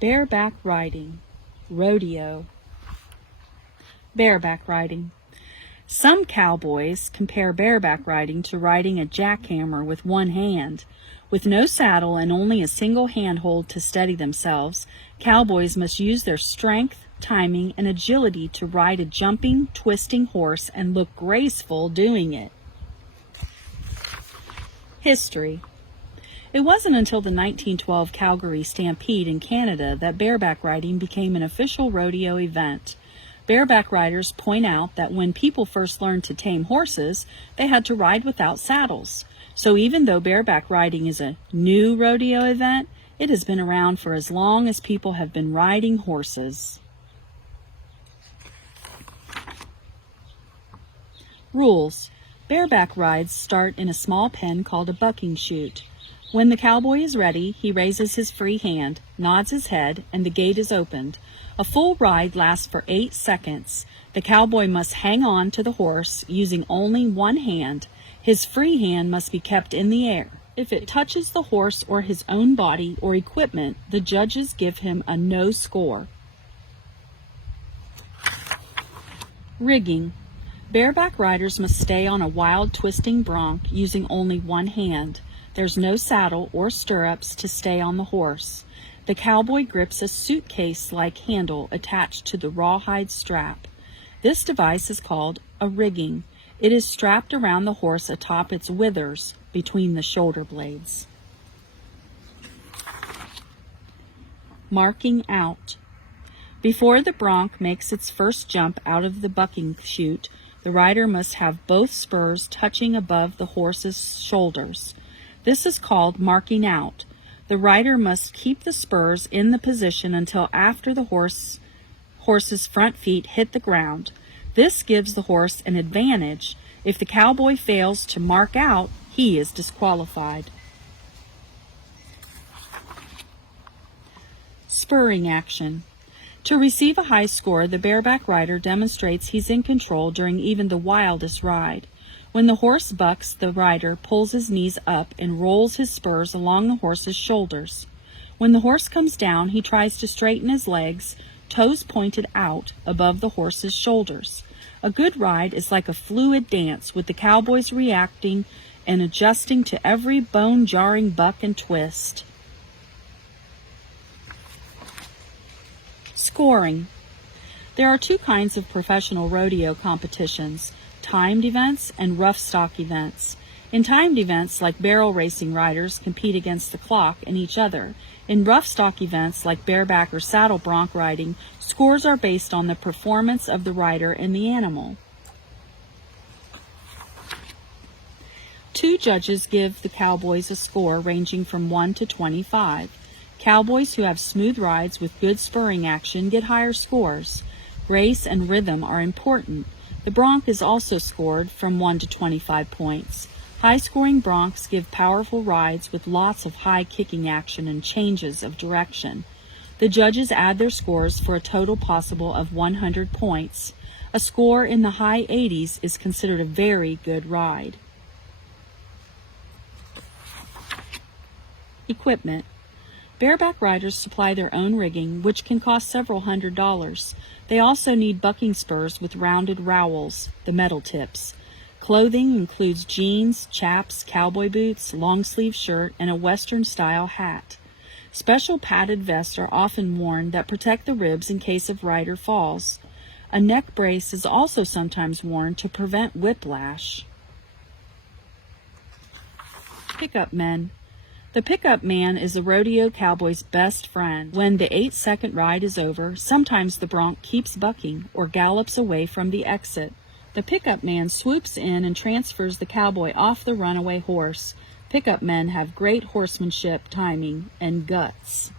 Bareback riding, rodeo. Bareback riding. Some cowboys compare bareback riding to riding a jackhammer with one hand. With no saddle and only a single handhold to steady themselves, cowboys must use their strength, timing, and agility to ride a jumping, twisting horse and look graceful doing it. History. It wasn't until the 1912 Calgary Stampede in Canada that bareback riding became an official rodeo event. Bareback riders point out that when people first learned to tame horses, they had to ride without saddles. So even though bareback riding is a new rodeo event, it has been around for as long as people have been riding horses. Rules. Bareback rides start in a small pen called a bucking chute. When the cowboy is ready, he raises his free hand, nods his head, and the gate is opened. A full ride lasts for 8 seconds. The cowboy must hang on to the horse using only one hand. His free hand must be kept in the air. If it touches the horse or his own body or equipment, the judges give him a no score. Rigging. Bareback riders must stay on a wild twisting bronc using only one hand. There's no saddle or stirrups to stay on the horse. The cowboy grips a suitcase-like handle attached to the rawhide strap. This device is called a rigging. It is strapped around the horse atop its withers between the shoulder blades. Marking out. Before the bronc makes its first jump out of the bucking chute, the rider must have both spurs touching above the horse's shoulders. This is called marking out. The rider must keep the spurs in the position until after the horse's front feet hit the ground. This gives the horse an advantage. If the cowboy fails to mark out, he is disqualified. Spurring action. To receive a high score, the bareback rider demonstrates he's in control during even the wildest ride. When the horse bucks, the rider pulls his knees up and rolls his spurs along the horse's shoulders. When the horse comes down, he tries to straighten his legs, toes pointed out above the horse's shoulders. A good ride is like a fluid dance, with the cowboys reacting and adjusting to every bone-jarring buck and twist. Scoring. There are 2 kinds of professional rodeo competitions: timed events and rough stock events. In timed events, like barrel racing, riders compete against the clock and each other. In rough stock events, like bareback or saddle bronc riding, scores are based on the performance of the rider and the animal. 2 judges give the cowboys a score ranging from 1 to 25. Cowboys who have smooth rides with good spurring action get higher scores. Grace and rhythm are important. The bronc is also scored from 1 to 25 points. High-scoring broncs give powerful rides with lots of high kicking action and changes of direction. The judges add their scores for a total possible of 100 points. A score in the high 80s is considered a very good ride. Equipment. Bareback riders supply their own rigging, which can cost several $100s. They also need bucking spurs with rounded rowels, the metal tips. Clothing includes jeans, chaps, cowboy boots, long-sleeve shirt, and a Western-style hat. Special padded vests are often worn that protect the ribs in case of rider falls. A neck brace is also sometimes worn to prevent whiplash. Pickup men. The pickup man is a rodeo cowboy's best friend. When the 8-second ride is over, sometimes the bronc keeps bucking or gallops away from the exit. The pickup man swoops in and transfers the cowboy off the runaway horse. Pickup men have great horsemanship, timing, and guts.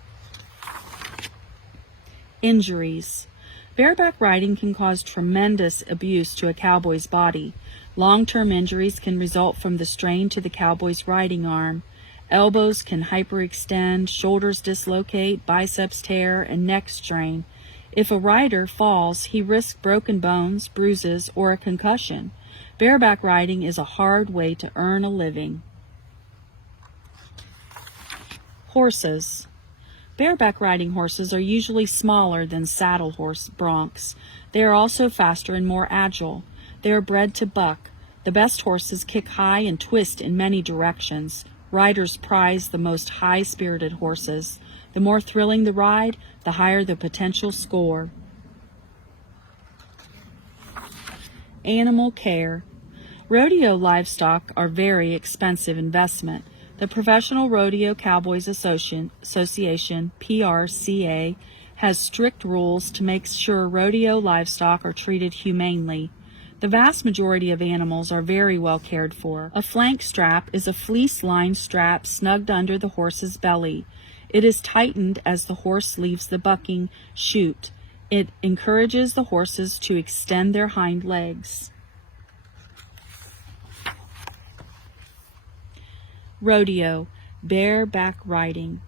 Injuries. Bareback riding can cause tremendous abuse to a cowboy's body. Long-term injuries can result from the strain to the cowboy's riding arm. Elbows can hyperextend, shoulders dislocate, biceps tear, and neck strain. If a rider falls, he risks broken bones, bruises, or a concussion. Bareback riding is a hard way to earn a living. Horses. Bareback riding horses are usually smaller than saddle horse broncs. They are also faster and more agile. They are bred to buck. The best horses kick high and twist in many directions. Riders prize the most high-spirited horses. The more thrilling the ride, the higher the potential score. Animal care. Rodeo livestock are very expensive investment. The Professional Rodeo Cowboys Association, PRCA, has strict rules to make sure rodeo livestock are treated humanely. The vast majority of animals are very well cared for. A flank strap is a fleece-lined strap snugged under the horse's belly. It is tightened as the horse leaves the bucking chute. It encourages the horses to extend their hind legs. Rodeo, bareback riding.